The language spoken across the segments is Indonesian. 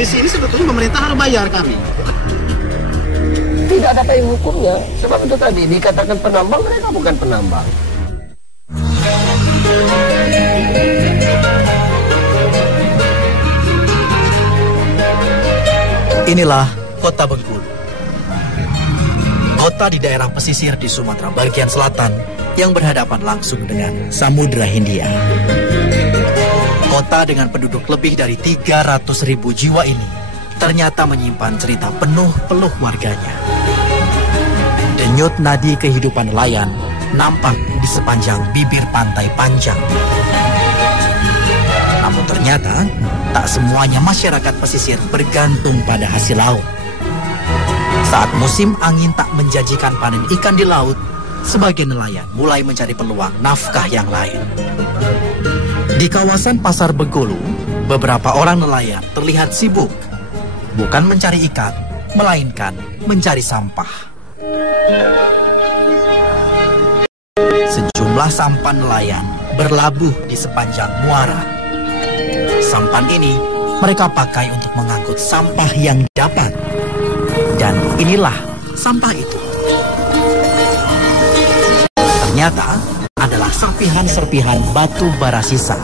Di sini sebetulnya pemerintah harus bayar kami. Tidak ada payung hukumnya. Sebab itu tadi dikatakan penambang, mereka bukan penambang. Inilah kota Bengkulu. Kota di daerah pesisir di Sumatera bagian selatan yang berhadapan langsung dengan Samudra Hindia. Kota dengan penduduk lebih dari 300.000 jiwa ini ternyata menyimpan cerita penuh warganya. Denyut nadi kehidupan nelayan nampak di sepanjang bibir pantai panjang. Namun ternyata tak semuanya masyarakat pesisir bergantung pada hasil laut. Saat musim angin tak menjanjikan panen ikan di laut, sebagian nelayan mulai mencari peluang nafkah yang lain. Di kawasan Pasar Bengkulu, beberapa orang nelayan terlihat sibuk, bukan mencari ikan, melainkan mencari sampah. Sejumlah sampan nelayan berlabuh di sepanjang muara. Sampan ini mereka pakai untuk mengangkut sampah yang dapat. Dan inilah sampah itu. Ternyata adalah serpihan-serpihan batu bara sisa.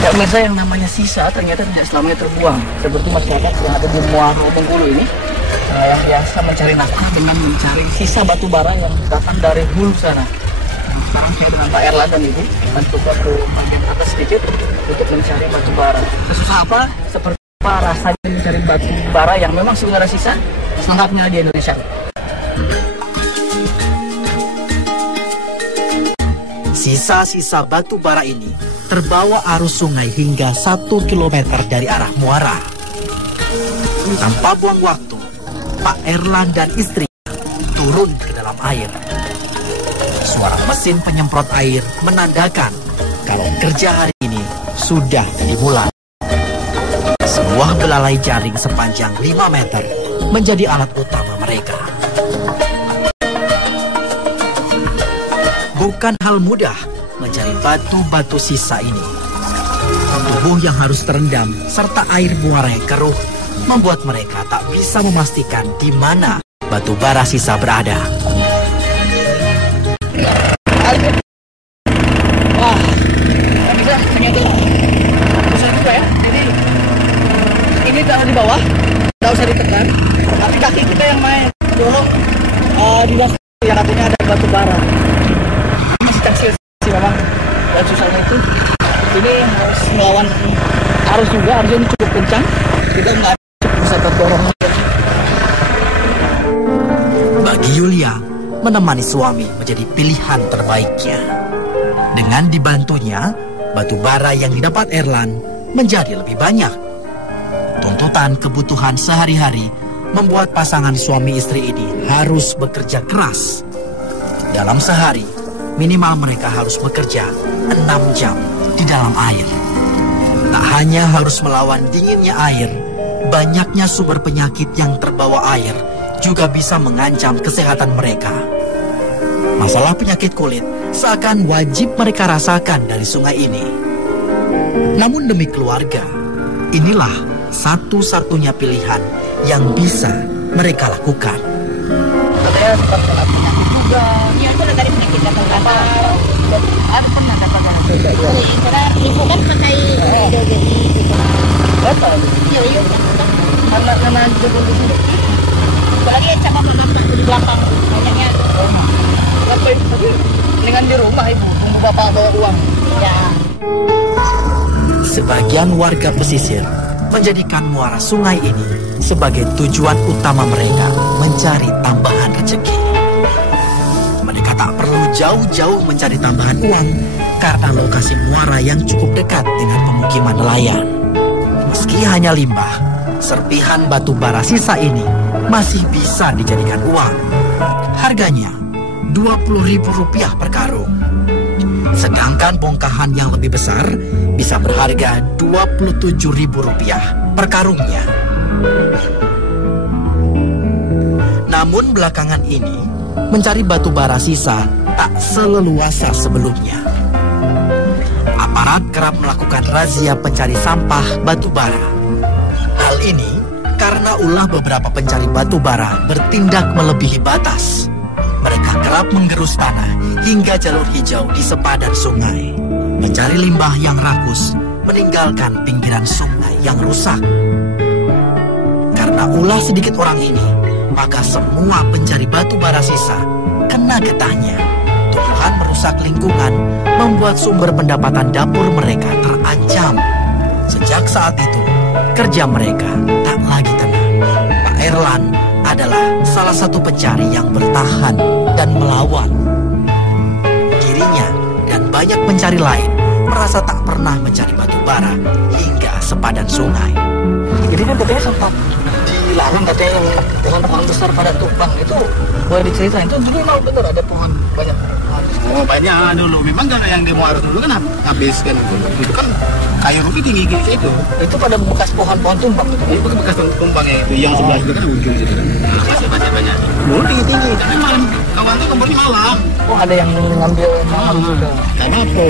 Ya, pemirsa, yang namanya sisa ternyata tidak selamanya terbuang. Seperti masyarakat yang ada di Muaro Bengkulu ini, yang biasa mencari nafkah dengan mencari sisa batu bara yang datang dari hulu sana. Nah, sekarang saya dengan Pak Erlan dan Ibu akan coba ke bagian atas sedikit untuk mencari batu bara. Sesusah apa? Seperti apa rasanya mencari batu bara yang memang sudah ada sisa? Selengkapnya di Indonesia. Sisa-sisa batu bara ini terbawa arus sungai hingga 1 kilometer dari arah muara. Tanpa buang waktu, Pak Erlan dan istrinya turun ke dalam air. Suara mesin penyemprot air menandakan kalau kerja hari ini sudah dimulai. Sebuah belalai jaring sepanjang 5 meter menjadi alat utama mereka. Bukan hal mudah mencari batu-batu sisa ini. Tubuh yang harus terendam serta air muara yang keruh membuat mereka tak bisa memastikan di mana batu bara sisa berada. Wah, bisa ternyata susah juga ya. Jadi ini taruh di bawah, tidak usah ditekan, tapi kaki kita yang main dorong di bawah yang katanya ada batu bara. Masih kecil sih memang, dan susahnya itu. Ini harus melawan arus juga, arusnya ini cukup kencang, kita nggak bisa terdorong. Bagi Yulia, menemani suami menjadi pilihan terbaiknya. Dengan dibantunya, batu bara yang didapat Erlan menjadi lebih banyak. Tuntutan kebutuhan sehari-hari membuat pasangan suami istri ini harus bekerja keras. Dalam sehari, minimal mereka harus bekerja 6 jam di dalam air. Tak hanya harus melawan dinginnya air, banyaknya sumber penyakit yang terbawa air juga bisa mengancam kesehatan mereka. Masalah penyakit kulit seakan wajib mereka rasakan dari sungai ini. Namun demi keluarga, inilah satu-satunya pilihan yang bisa mereka lakukan. Katanya sempat kena penyakit juga. Iya, itu dari penyakit datang Apa? Ada pernah dapat yang juga? karena ibu kan pakai jadi Betul. iya Karena juga disini. apalagi sama bapak di belakang banyaknya Apa itu tadi? Dengan di rumah ibu, tunggu bapak bawa uang. ya. Sebagian warga pesisir menjadikan muara sungai ini sebagai tujuan utama mereka mencari tambahan rezeki. Mereka tak perlu jauh-jauh mencari tambahan uang karena lokasi muara yang cukup dekat dengan pemukiman nelayan. Meski hanya limbah, serpihan batu bara sisa ini masih bisa dijadikan uang. Harganya Rp20.000 per karung. Sedangkan bongkahan yang lebih besar bisa berharga Rp27.000 per karungnya. Namun belakangan ini, mencari batu bara sisa tak seleluasa sebelumnya. Aparat kerap melakukan razia pencari sampah batu bara. Hal ini karena ulah beberapa pencari batu bara bertindak melebihi batas. Mereka kerap menggerus tanah hingga jalur hijau di sepadan sungai. Mencari limbah yang rakus, meninggalkan pinggiran sungai yang rusak. Karena ulah sedikit orang ini, maka semua pencari batu bara sisa kena getahnya. Tuduhan merusak lingkungan membuat sumber pendapatan dapur mereka terancam. Sejak saat itu, kerja mereka tak lagi tenang. Pak Erlan adalah salah satu pencari yang bertahan dan melawan. Dirinya dan banyak pencari lain merasa tak pernah mencari batu bara hingga sepadan sungai. Jadi kan katanya sempat dilarang, katanya yang pohon besar pada tumbang itu boleh diceritain. Itu dulu memang benar ada pohon banyak. Oh banyak dulu, memang karena yang di Muara dulu kan habis kan itu kan kayu rugi tinggi gitu itu. Itu pada bekas pohon-pohon tumbang. Itu bekas tumbangnya itu yang sebelah itu kan ujung situ kan. Masih banyak. Dulu tinggi, tapi malam kawan tuh kembarnya malam. Oh ada yang ngambil malam juga. Karena apa?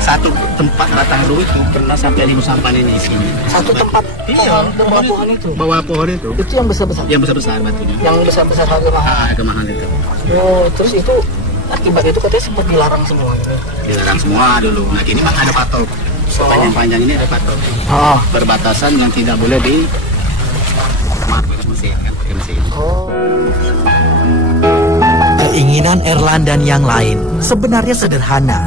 Satu tempat batang dulu itu pernah sampai 5 sampan ini sini. Satu tempat Iya, pohon itu. Bawah pohon itu. Itu yang besar-besar. Yang besar-besar batunya. Yang besar-besar harga mahal. Harga mahal itu. Oh, terus itu akibat itu katanya sempat dilarang semua gitu. Dilarang semua dulu. Nah ini mah ada patok. Sepanjang-panjang ini ada patok. Oh. Berbatasan yang tidak boleh di mesin kan, pakai mesin. Oh. Keinginan Erlan dan yang lain sebenarnya sederhana.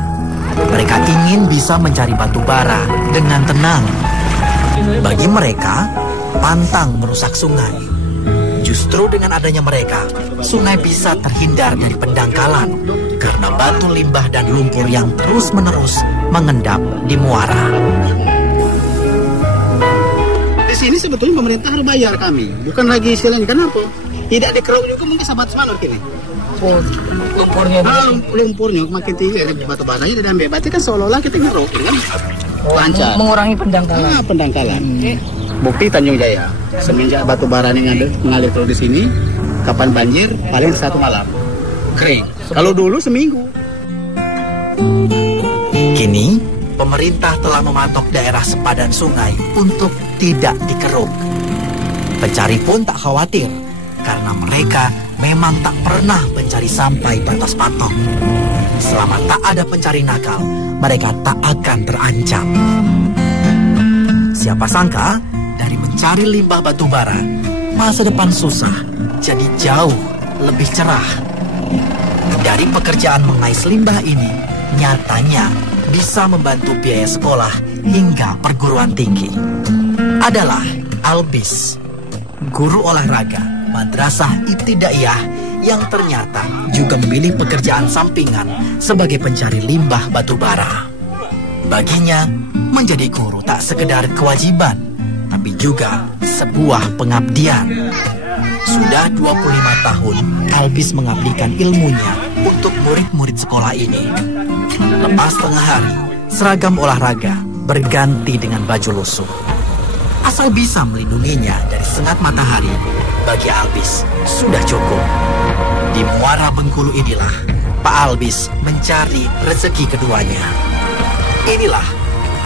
Mereka ingin bisa mencari batu bara dengan tenang. Bagi mereka, pantang merusak sungai. Justru dengan adanya mereka, sungai bisa terhindar dari pendangkalan karena batu limbah dan lumpur yang terus-menerus mengendap di muara. Di sini sebetulnya pemerintah harus bayar kami, bukan lagi istilahnya. Kenapa? Tidak dikeruk juga mungkin sahabat semanur kini. Oh, lumpurnya Lumpurnya makin tinggi, batu baranya tidak ambil. Berarti kan seolah-olah kita ngeruk kan? Lancar. mengurangi pendangkalan. Pendangkalan. Bukti Tanjung Jaya. Semenjak batu bara ini mengalir terus di sini, kapan banjir paling 1 malam kering. Kalau dulu seminggu. Kini, pemerintah telah mematok daerah sepadan sungai untuk tidak dikeruk. Pencari pun tak khawatir, karena mereka memang tak pernah mencari sampai batas patok. Selama tak ada pencari nakal, mereka tak akan terancam. Siapa sangka, dari mencari limbah batu bara, masa depan susah jadi jauh lebih cerah. Dari pekerjaan mengais limbah ini, nyatanya bisa membantu biaya sekolah hingga perguruan tinggi. Adalah Albis, guru olahraga Madrasah Ibtidaiyah yang ternyata juga memilih pekerjaan sampingan sebagai pencari limbah batu bara. Baginya, menjadi guru tak sekedar kewajiban, tapi juga sebuah pengabdian. Sudah 25 tahun, Albis mengabdikan ilmunya untuk murid-murid sekolah ini. Lepas tengah hari, seragam olahraga berganti dengan baju lusuh. Asal bisa melindunginya dari sengat matahari, bagi Albis sudah cukup. Di Muara Bengkulu inilah Pak Albis mencari rezeki keduanya. Inilah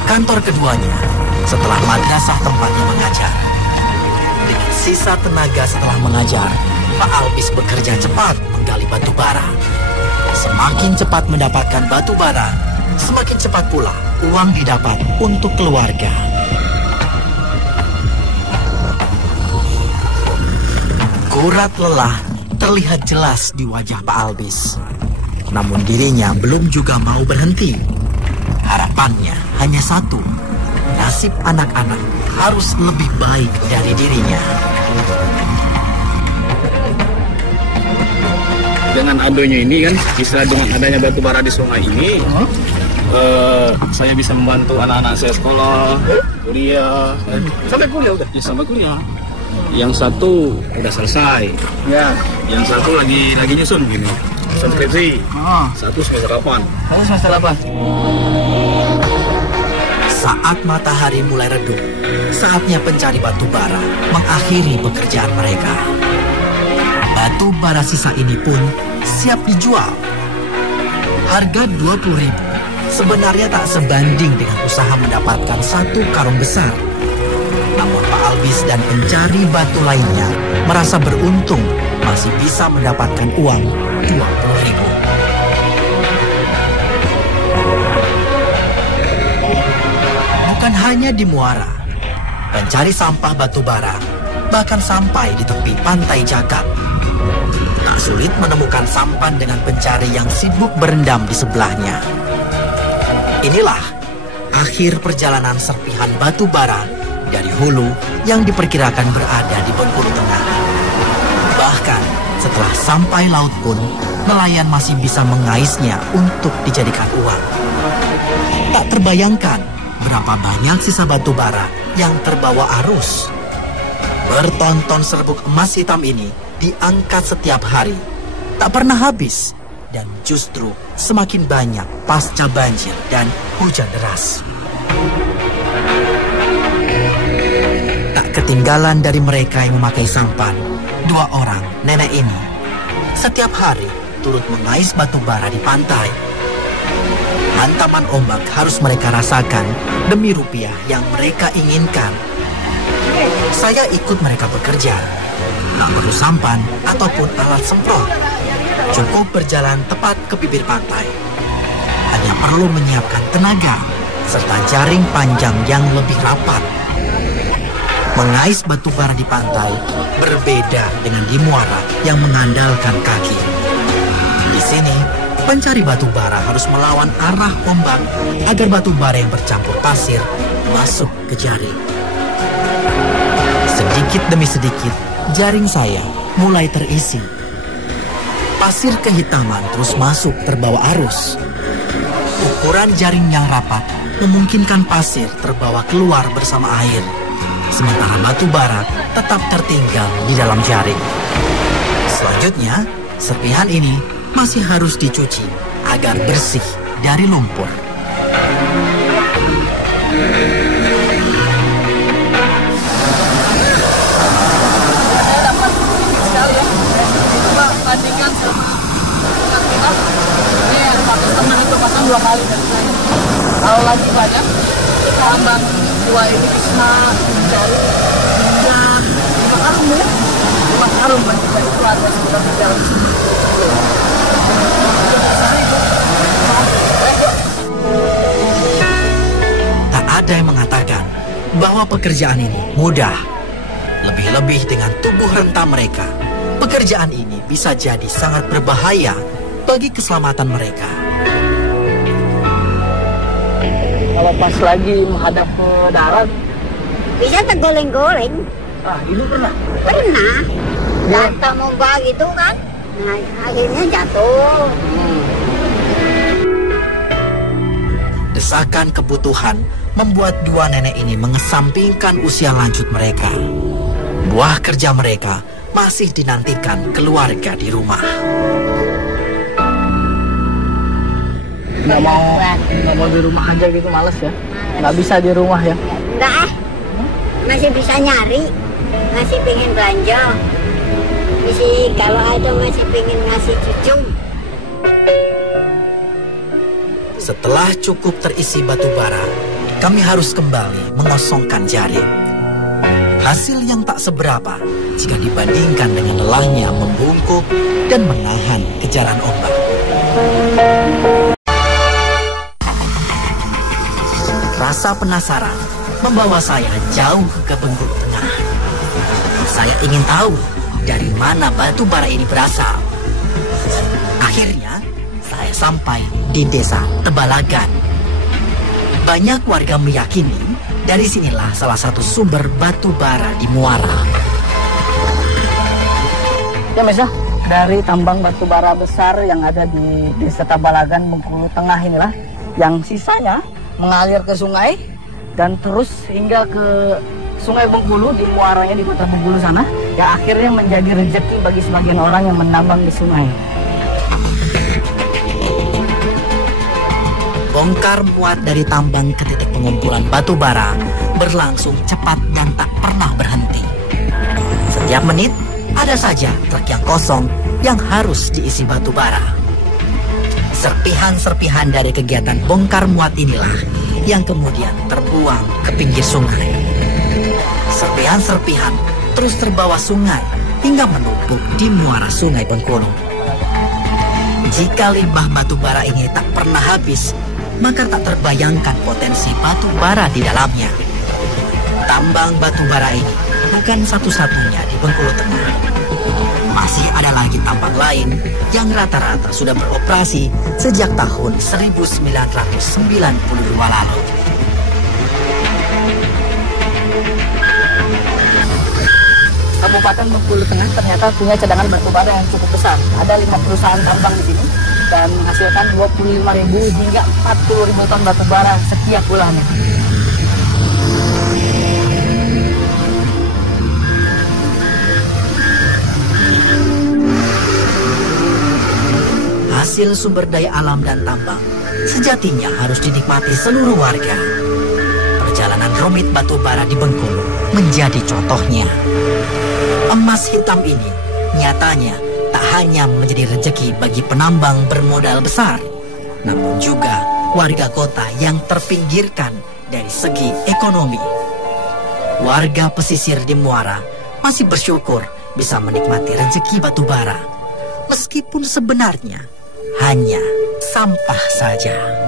kantor keduanya setelah madrasah tempatnya mengajar. Dengan sisa tenaga setelah mengajar, Pak Albis bekerja cepat menggali batu bara. Semakin cepat mendapatkan batu bara, semakin cepat pula uang didapat untuk keluarga. Gurat lelah terlihat jelas di wajah Pak Albis. Namun dirinya belum juga mau berhenti. Harapannya hanya satu, nasib anak-anak harus lebih baik dari dirinya. Dengan adanya ini kan, istilah dengan adanya batu bara di sungai ini, saya bisa membantu anak-anak saya sekolah, kuliah, sampai kuliah udah, ya sampai kuliah. Yang satu udah selesai, ya. Yang satu lagi nyusun gini, skripsi. Satu semester 8. Aku semester 8. Saat matahari mulai redup, saatnya pencari batu bara mengakhiri pekerjaan mereka. Batu bara sisa ini pun siap dijual. Harga 20.000 sebenarnya tak sebanding dengan usaha mendapatkan satu karung besar. Namun Pak Albis dan pencari batu lainnya merasa beruntung masih bisa mendapatkan uang 20.000. Bukan hanya di muara, pencari sampah batu bara bahkan sampai di tepi pantai Jakab. Tak sulit menemukan sampan dengan pencari yang sibuk berendam di sebelahnya. Inilah akhir perjalanan serpihan batu bara dari hulu yang diperkirakan berada di Bengkulu Tengah. Bahkan setelah sampai laut pun, nelayan masih bisa mengaisnya untuk dijadikan uang. Tak terbayangkan berapa banyak sisa batu bara yang terbawa arus. Bertonton serbuk emas hitam ini diangkat setiap hari, tak pernah habis, dan justru semakin banyak pasca banjir dan hujan deras. Tak ketinggalan dari mereka yang memakai sampan, 2 orang nenek ini setiap hari turut mengais batu bara di pantai. Hantaman ombak harus mereka rasakan demi rupiah yang mereka inginkan. Saya ikut mereka bekerja. Tak perlu sampan ataupun alat semprot. Cukup berjalan tepat ke bibir pantai. Hanya perlu menyiapkan tenaga serta jaring panjang yang lebih rapat. Mengais batu bara di pantai berbeda dengan di muara yang mengandalkan kaki. Di sini, pencari batu bara harus melawan arah ombak agar batu bara yang bercampur pasir masuk ke jaring. Sedikit demi sedikit, jaring saya mulai terisi. Pasir kehitaman terus masuk terbawa arus. Ukuran jaring yang rapat memungkinkan pasir terbawa keluar bersama air, sementara batu bara tetap tertinggal di dalam jaring. Selanjutnya, serpihan ini masih harus dicuci agar bersih dari lumpur. Bandingkan sama kita, ini yang satu teman itu pasang 2 kali dari saya. Kalau lagi banyak, tambang 2 ini bisa mencari hingga 5 karung ya. 5 karung bagi dari keluarga sudah berjalan sini. Tak ada yang mengatakan bahwa pekerjaan ini mudah. Lebih-lebih dengan tubuh renta mereka, pekerjaan ini bisa jadi sangat berbahaya bagi keselamatan mereka. Kalau pas lagi menghadap ke darat, Bisa tergoleng-goleng. Ibu pernah? Pernah. Datang ombak gitu kan. Nah, akhirnya jatuh. Desakan kebutuhan membuat 2 nenek ini mengesampingkan usia lanjut mereka. Buah kerja mereka masih dinantikan keluarga di rumah. Nggak mau di rumah aja gitu, males ya? Nggak bisa di rumah ya? Enggak, masih bisa nyari, masih pengen belanja, masih kalau ada masih pengen ngasih cucu. Setelah cukup terisi batu bara, kami harus kembali mengosongkan jaring. Hasil yang tak seberapa jika dibandingkan dengan lelahnya membungkuk dan menahan kejaran ombak. Rasa penasaran membawa saya jauh ke Bengkulu Tengah. Saya ingin tahu dari mana batu bara ini berasal. Akhirnya, saya sampai di desa Tebalagan. Banyak warga meyakini dari sinilah salah satu sumber batu bara di muara. Ya Mas ya, dari tambang batu bara besar yang ada di desa Tebalagan, Bengkulu Tengah inilah, yang sisanya mengalir ke sungai dan terus hingga ke Sungai Bengkulu di muaranya di kota Bengkulu sana, yang akhirnya menjadi rezeki bagi sebagian orang yang menambang di sungai. Bongkar muat dari tambang ke titik pengumpulan batu bara berlangsung cepat dan tak pernah berhenti. Setiap menit ada saja truk yang kosong yang harus diisi batu bara. Serpihan-serpihan dari kegiatan bongkar muat inilah yang kemudian terbuang ke pinggir sungai. Serpihan-serpihan terus terbawa sungai hingga menumpuk di muara Sungai Bengkulu. Jika limbah batu bara ini tak pernah habis, maka tak terbayangkan potensi batu bara di dalamnya. Tambang batu bara ini bukan satu-satunya di Bengkulu Tengah. Masih ada lagi tambang lain yang rata-rata sudah beroperasi sejak tahun 1992 lalu. Kabupaten Bengkulu Tengah ternyata punya cadangan batu bara yang cukup besar. Ada 5 perusahaan tambang di sini dan menghasilkan 25.000 hingga 40.000 ton batu bara setiap bulannya. Hasil sumber daya alam dan tambang sejatinya harus dinikmati seluruh warga. Perjalanan rumit batu bara di Bengkulu menjadi contohnya. Emas hitam ini nyatanya tak hanya menjadi rezeki bagi penambang bermodal besar, namun juga warga kota yang terpinggirkan dari segi ekonomi. Warga pesisir di Muara masih bersyukur bisa menikmati rezeki batu bara, meskipun sebenarnya hanya sampah saja.